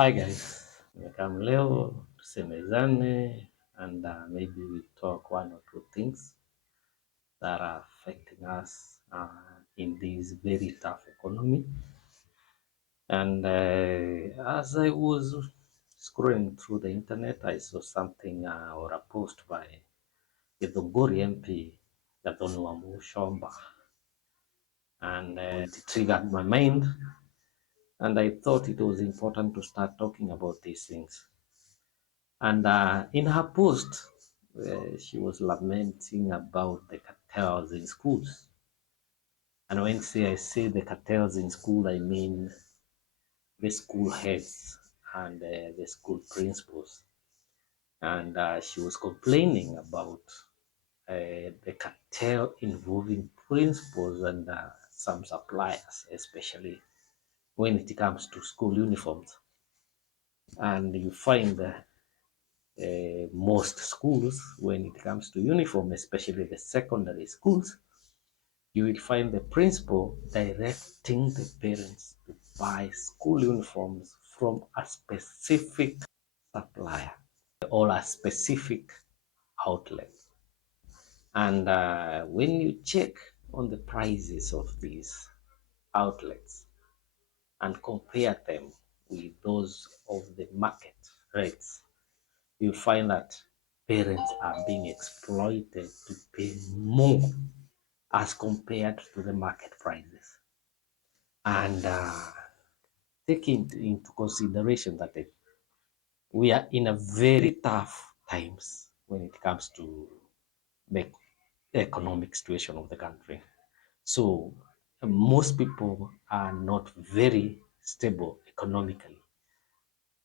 Hi guys, nimekam leo tusemezane and maybe we talk one or two things that are affecting us in this very tough economy. And as I was scrolling through the internet, I saw something or a post by the Thongori MP, Gathoni Wamuchomba, and it triggered my mind, and I thought it was important to start talking about these things. And in her post, she was lamenting about the cartels in schools. And when I say the cartels in school, I mean the school heads and the school principals. And she was complaining about the cartel involving principals and some suppliers, especially when it comes to school uniforms. And you find most schools, when it comes to uniform, especially the secondary schools, you will find the principal directing the parents to buy school uniforms from a specific supplier or a specific outlet. And when you check on the prices of these outlets and compare them with those of the market rates, you find that parents are being exploited to pay more as compared to the market prices. And taking into consideration that we are in a very tough times when it comes to the economic situation of the country. So most people are not very stable economically,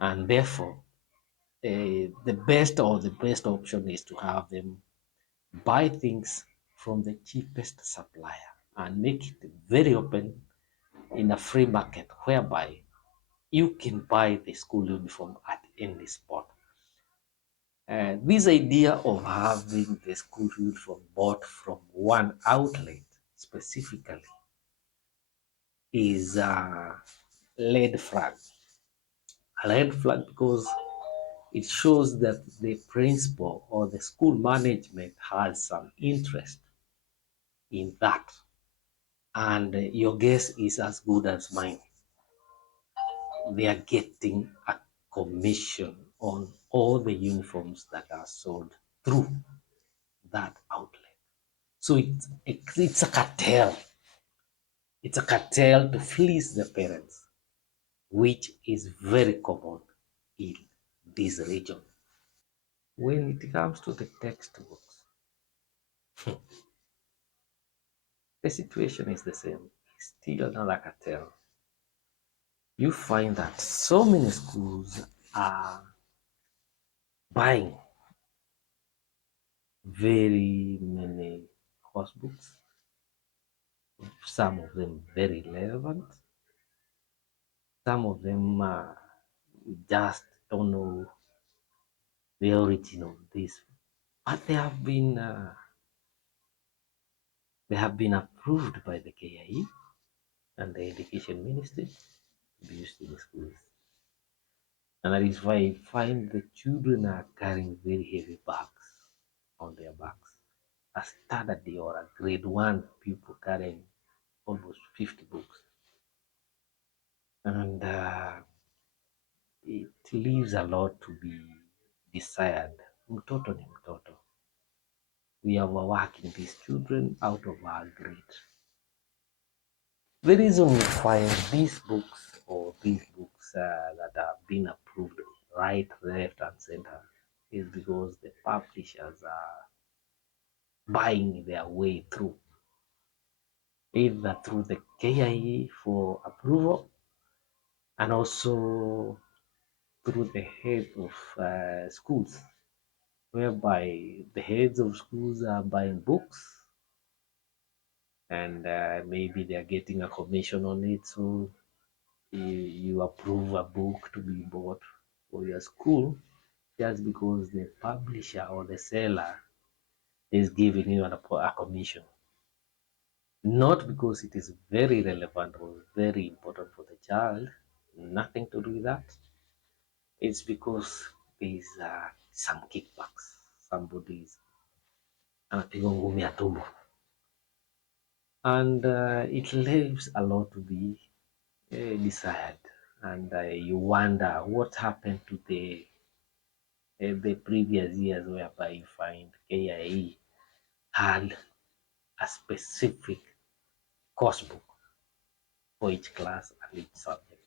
and therefore the best option is to have them buy things from the cheapest supplier and make it very open in a free market whereby you can buy the school uniform at any spot. This idea of having the school uniform bought from one outlet specifically is a red flag. A red flag because it shows that the principal or the school management has some interest in that. And your guess is as good as mine. They are getting a commission on all the uniforms that are sold through that outlet. So it's a cartel. It's a cartel to fleece the parents, which is very common in this region. When it comes to the textbooks, the situation is the same. It's still not a cartel. You find that so many schools are buying very many course books, some of them very relevant, some of them we just don't know the origin of this, but they have been approved by the KIE and the Education Ministry to be used in the schools. And that is why I find the children are carrying very heavy bags on their backs. A standard or a grade one pupil carrying almost 50 books. And it leaves a lot to be desired. Mtoto ni mtoto. We are working these children out of our grade. The reason we find these books or these books that have been approved right, left, and center is because the publishers are buying their way through, either through the KIE for approval and also through the head of schools, whereby the heads of schools are buying books and maybe they are getting a commission on it. So you approve a book to be bought for your school just because the publisher or the seller is giving you a commission. Not because it is very relevant or very important for the child, nothing to do with that, It's because there's some kickbacks. Somebody's anapigwa ngumi ya tumbo, and it leaves a lot to be desired, and you wonder what happened to the previous years whereby you find KIE had a specific course book for each class and each subject.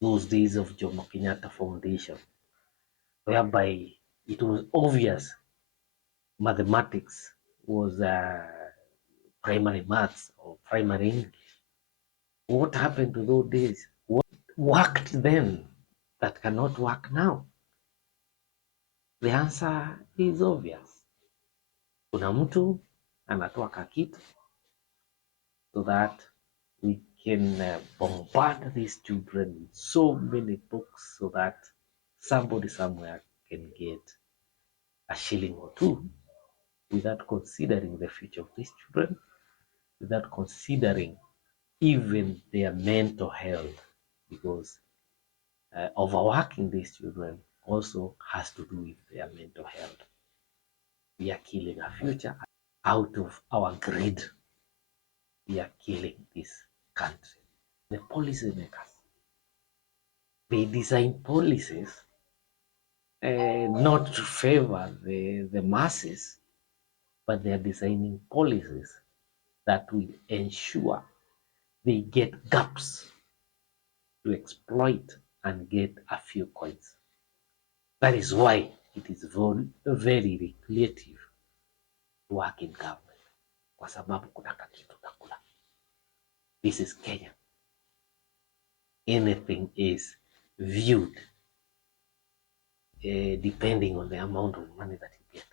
Those days of Jomo Kenyatta Foundation, whereby it was obvious mathematics was primary maths or primary English. What happened to those days? What worked then that cannot work now? The answer is obvious. Kuna mtu anatoa kakitu so that we can bombard these children with so many books so that somebody somewhere can get a shilling or two without considering the future of these children, without considering even their mental health, because overworking these children also has to do with their mental health. We are killing a future out of our greed. We are killing this country. The policymakers, they design policies not to favor the masses, but they are designing policies that will ensure they get gaps to exploit and get a few coins. That is why it is very lucrative to work in government, kwa sababu kuna kakitu nakula. This is Kenya. Anything is viewed depending on the amount of money that you get.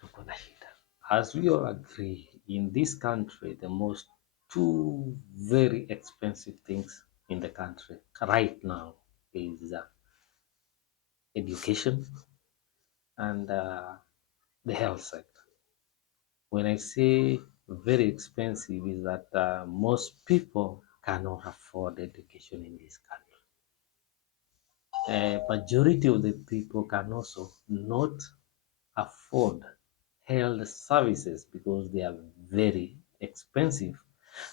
Tuko na shida. As we all agree, in this country, the most two very expensive things in the country right now is education and the health sector. When I say very expensive, is that most people cannot afford education in this country. Majority of the people can also not afford health services because they are very expensive,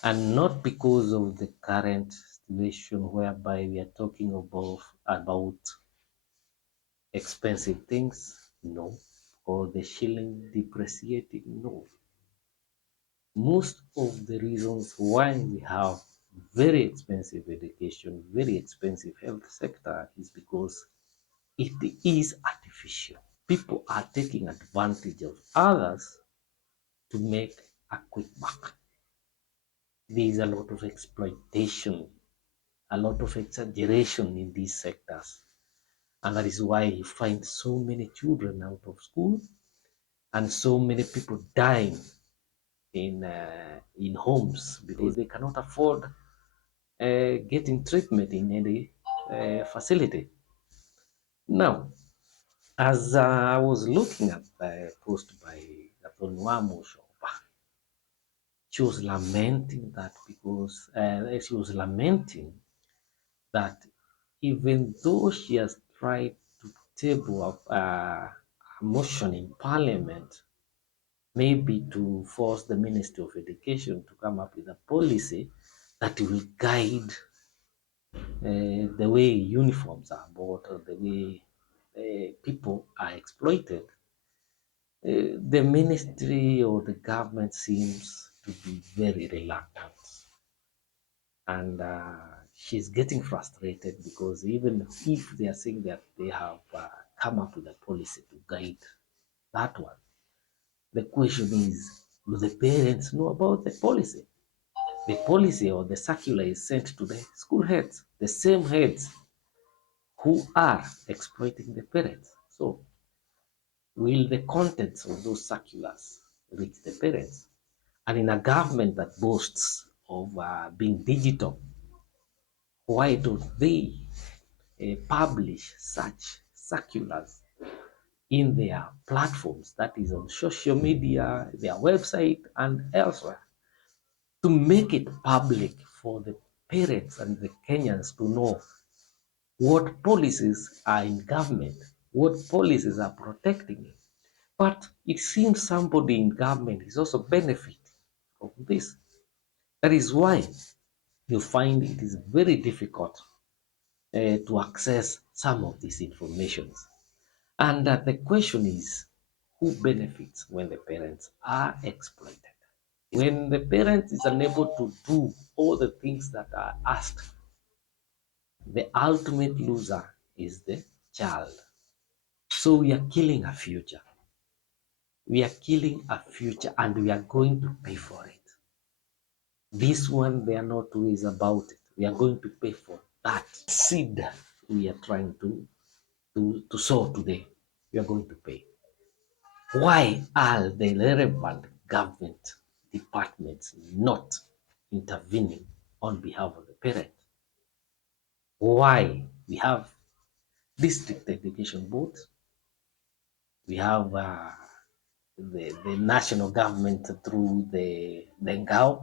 and not because of the current situation whereby we are talking about expensive things, no, or the shilling depreciating, no. Most of the reasons why we have very expensive education, very expensive health sector is because it is artificial. People are taking advantage of others to make a quick buck. There is a lot of exploitation, a lot of exaggeration in these sectors. And that is why you find so many children out of school and so many people dying in homes because they cannot afford getting treatment in any facility. Now, as I was looking at the post by Gathoni Shopa, she was lamenting that because she was lamenting that even though she has tried to table up a motion in Parliament, maybe to force the Ministry of Education to come up with a policy that will guide the way uniforms are bought or the way people are exploited, the ministry or the government seems to be very reluctant. And she's getting frustrated because even if they are saying that they have come up with a policy to guide that one, the question is, do the parents know about the policy? The policy or the circular is sent to the school heads, the same heads who are exploiting the parents. So, will the contents of those circulars reach the parents? And in a government that boasts of being digital, why don't they publish such circulars in their platforms, that is on social media, their website, and elsewhere, to make it public for the parents and the Kenyans to know what policies are in government, what policies are protecting it. But it seems somebody in government is also benefiting from this. That is why you find it is very difficult to access some of these informations. And the question is, who benefits when the parents are exploited? When the parent is unable to do all the things that are asked, the ultimate loser is the child. So we are killing a future. We are killing a future and we are going to pay for it. This one, they are not two ways about it. We are going to pay for that seed we are trying to sow today. We are going to pay. Why are the relevant government departments not intervening on behalf of the parent? Why? We have district education boards, we have the national government through the NGAO.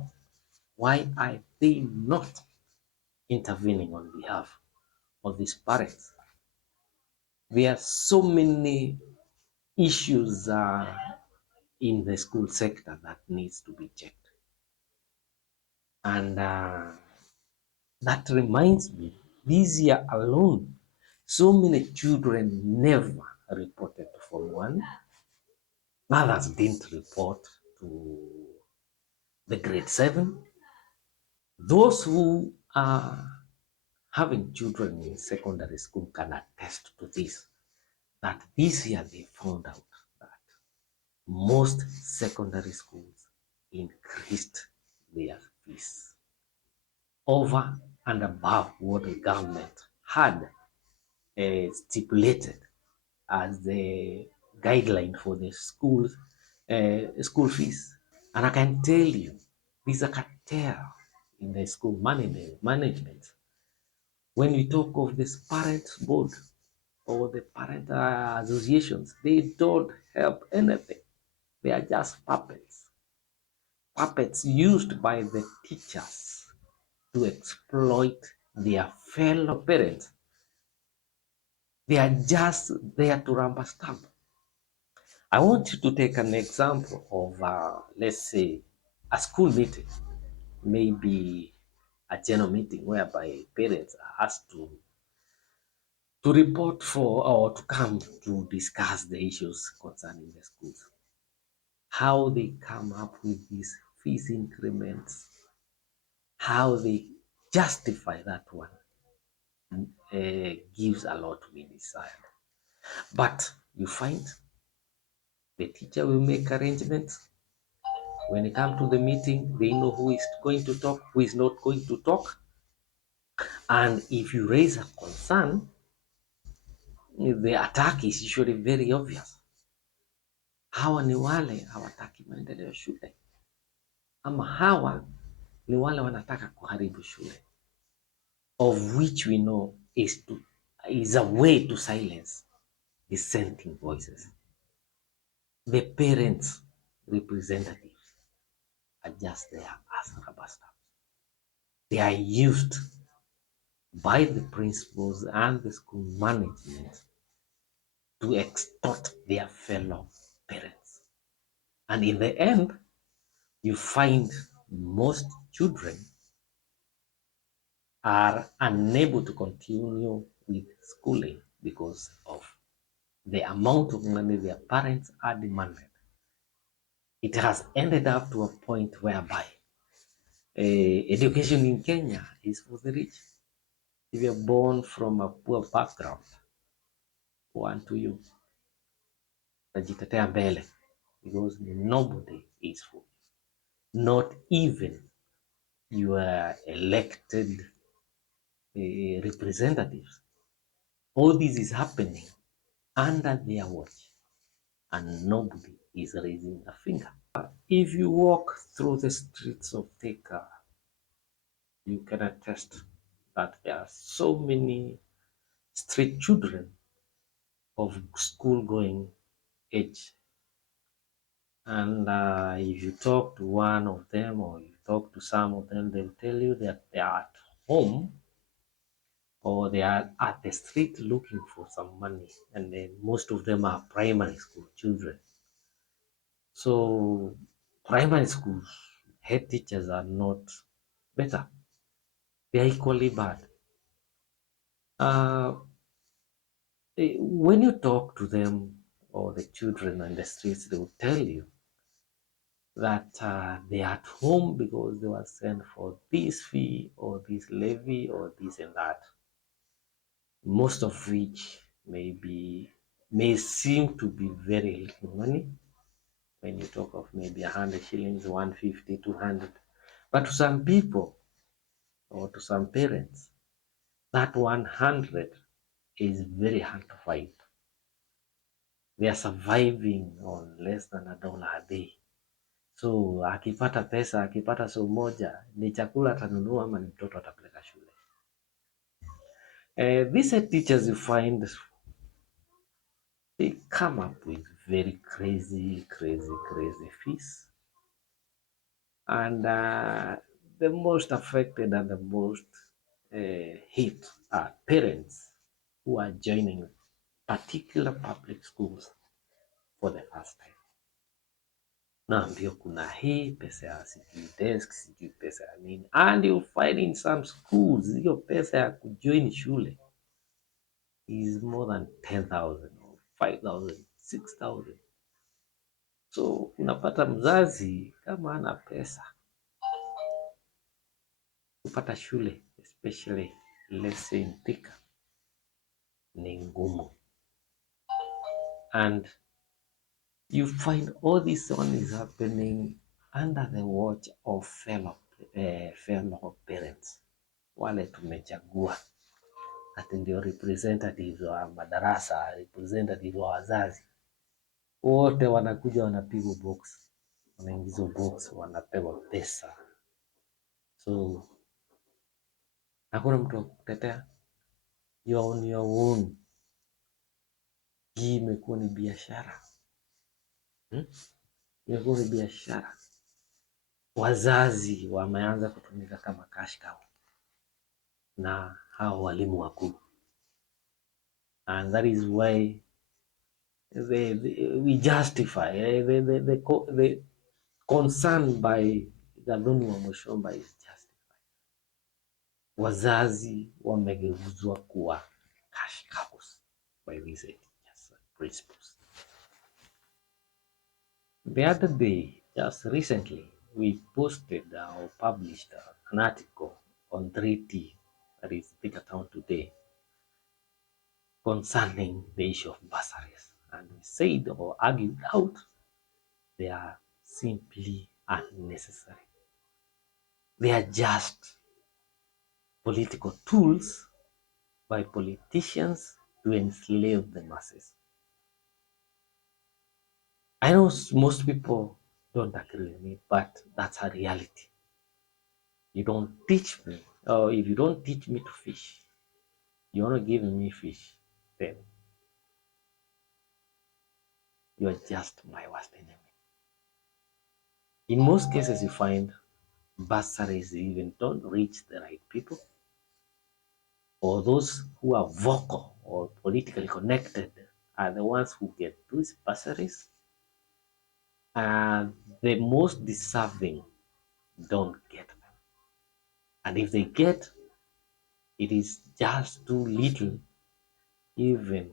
Why are they not intervening on behalf of these parents? There are so many issues in the school sector that needs to be checked. And that reminds me, this year alone, so many children never reported to Form 1. Others didn't report to the grade 7. Those who are having children in secondary school can attest to this, that this year they found out that most secondary schools increased their fees over and above what the government had stipulated as the guideline for the school fees. And I can tell you, there's a cartel in the school management. When you talk of this parent board or the parent associations, they don't help anything. They are just puppets used by the teachers to exploit their fellow parents. They are just there to rubber stamp. I want you to take an example of, let's say, a school meeting, maybe a general meeting whereby parents are asked to report for or to come to discuss the issues concerning the schools. How they come up with these fees increments, how they justify that one, gives a lot to be desired. But you find the teacher will make arrangements. When they come to the meeting, they know who is going to talk, who is not going to talk. And if you raise a concern, the attack is usually very obvious. Hawa ni wale hawataki maendeleo ya shule, ama hawa ni wale wanataka kuharibu shule, of which we know is a way to silence dissenting voices. The parents' representatives are just there as rubber stamps. They are used by the principals and the school management to extort their fellow parents. And in the end, you find most children are unable to continue with schooling because of the amount of money their parents are demanding. It has ended up to a point whereby education in Kenya is for the rich. If you're born from a poor background, one to you, tajitetea mbele, because nobody is for you. Not even your elected representatives. All this is happening under their watch, and nobody is raising a finger. If you walk through the streets of Thika, you can attest that there are so many street children of school going age. And if you talk to one of them or you talk to some of them, they'll tell you that they are at home or they are at the street looking for some money, and then most of them are primary school children. So primary schools head teachers are not better; they are equally bad. Uh, when you talk to them or the children on the streets, they will tell you that they are at home because they were sent for this fee or this levy or this and that, most of which may seem to be very little money when you talk of maybe 100 shillings, 150, 200. But to some people or to some parents, that 100 is very hard to find. They are surviving on less than $1 a day. So akipata pesa, akipata so moja, ni chakula atanunua ama ni mtoto atapeleka shule. These are teachers you find, they come up with very crazy fees. And the most affected and the most hit are parents who are joining particular public schools for the first time. Naambia kuna hii pesa ya sijui desk, sijui pesa ya nini, and you find in some schools hiyo pesa ya kujoin shule is more than 10,000 or 5,000, 6,000. So unapata mzazi kama ana pesa kupata shule, especially let's say in Thika, ni ngumu. And you find all this one is happening under the watch of fellow parents, wale tumechagua ati ndio representatives wa madarasa, representatives wa wazazi, wote wanakuja wanapigwa box, wanaingizwa box, wanapewa pesa. So hakuna mtu wa kutetea, you are on your own. Hii imekuwa ni biashara, imekuwa ni biashara. Wazazi wameanza kutumika kama cash cow na hao walimu wakuu, and that is why we justify the concern by Gathoni wa Mushomba is justified. Wazazi wamegeuzwa kuwa cash cows by these teachers and principals. The other day, just recently, we posted or published an article on 3T, that is Thika Town Today, concerning the issue of bursaries. And we said or argued out they are simply unnecessary. They are just political tools by politicians to enslave the masses. I know most people don't agree with me, but that's a reality. You don't teach me, or if you don't teach me to fish, you want to give me fish, then you're just my worst enemy. In most cases, you find bursaries even don't reach the right people, or those who are vocal or politically connected are the ones who get these bursaries, and the most deserving don't get them. And if they get, it is just too little even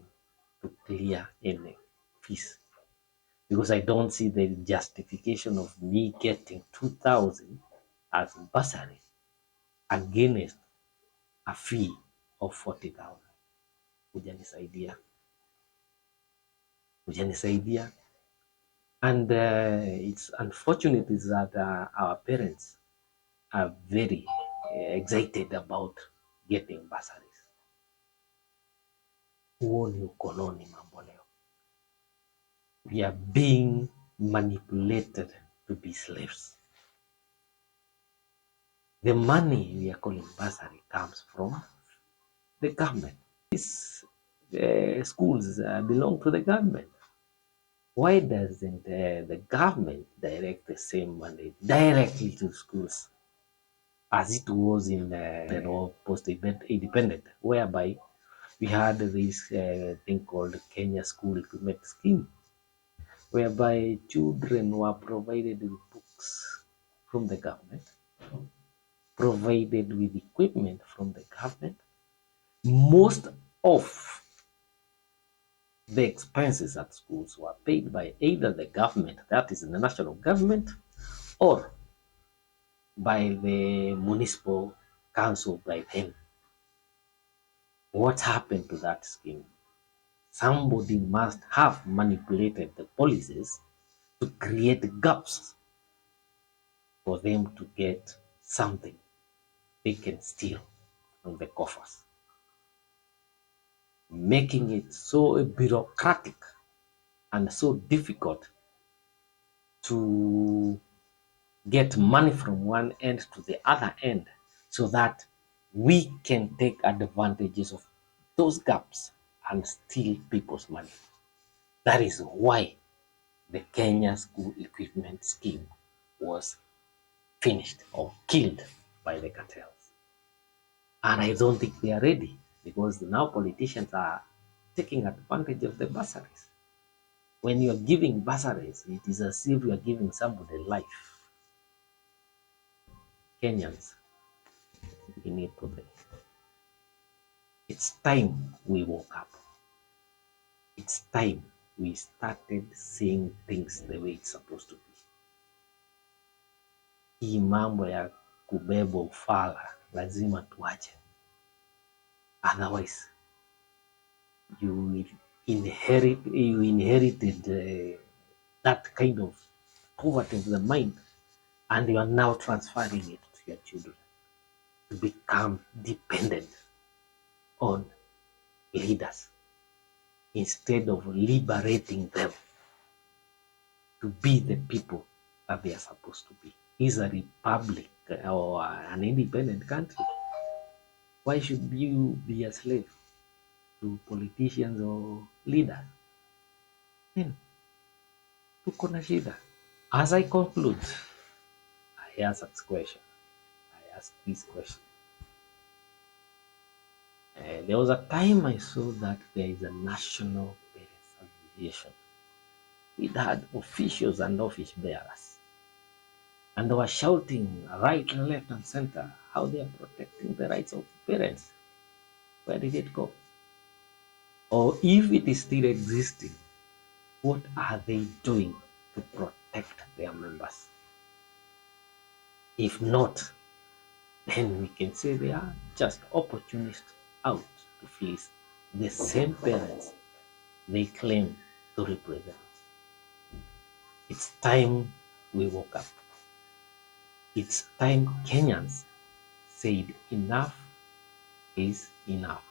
to clear any fees. Because I don't see the justification of me getting 2,000 as bursary against a fee of 40,000. Hujanisaidia. And it's unfortunate is that our parents are very excited about getting bursaries. Huo ni ukoloni mambo leo. We are being manipulated to be slaves. The money we are calling bursary comes from the government. These schools belong to the government. Why doesn't the government direct the same money directly to schools? as it was in the post-independent, whereby we had this thing called Kenya School Equipment Scheme, whereby children were provided with books from the government, provided with equipment from the government. Most of the expenses at schools were paid by either the government, that is the national government, or by the municipal council by then. What happened to that scheme? Somebody must have manipulated the policies to create gaps for them to get something they can steal from the coffers, making it so bureaucratic and so difficult to get money from one end to the other end so that we can take advantages of those gaps and steal people's money. That is why the Kenya School Equipment Scheme was finished or killed by the cartels. And I don't think they are ready because now politicians are taking advantage of the bursaries. When you are giving bursaries, it is as if you are giving somebody life. Kenyans, we need to think. It's time we woke up. It's time we started seeing things the way it's supposed to be. Hii mambo ya kubeba ufala lazima tuache. Otherwise, you inherited that kind of poverty of the mind, and you are now transferring it to your children to become dependent on leaders instead of liberating them to be the people that they are supposed to be. Is a republic or an independent country. Why should you be a slave to politicians or leaders? Then tuko na shida. As I conclude, I ask this question. There was a time I saw that there is a national parents association. It had officials and office bearers, and they were shouting right and left and center how they are protecting the rights of parents. Where did it go? Or if it is still existing, what are they doing to protect their members? If not, then we can say they are just opportunists out to fleece the same parents they claim to represent. It's time we woke up. It's time Kenyans said enough is enough.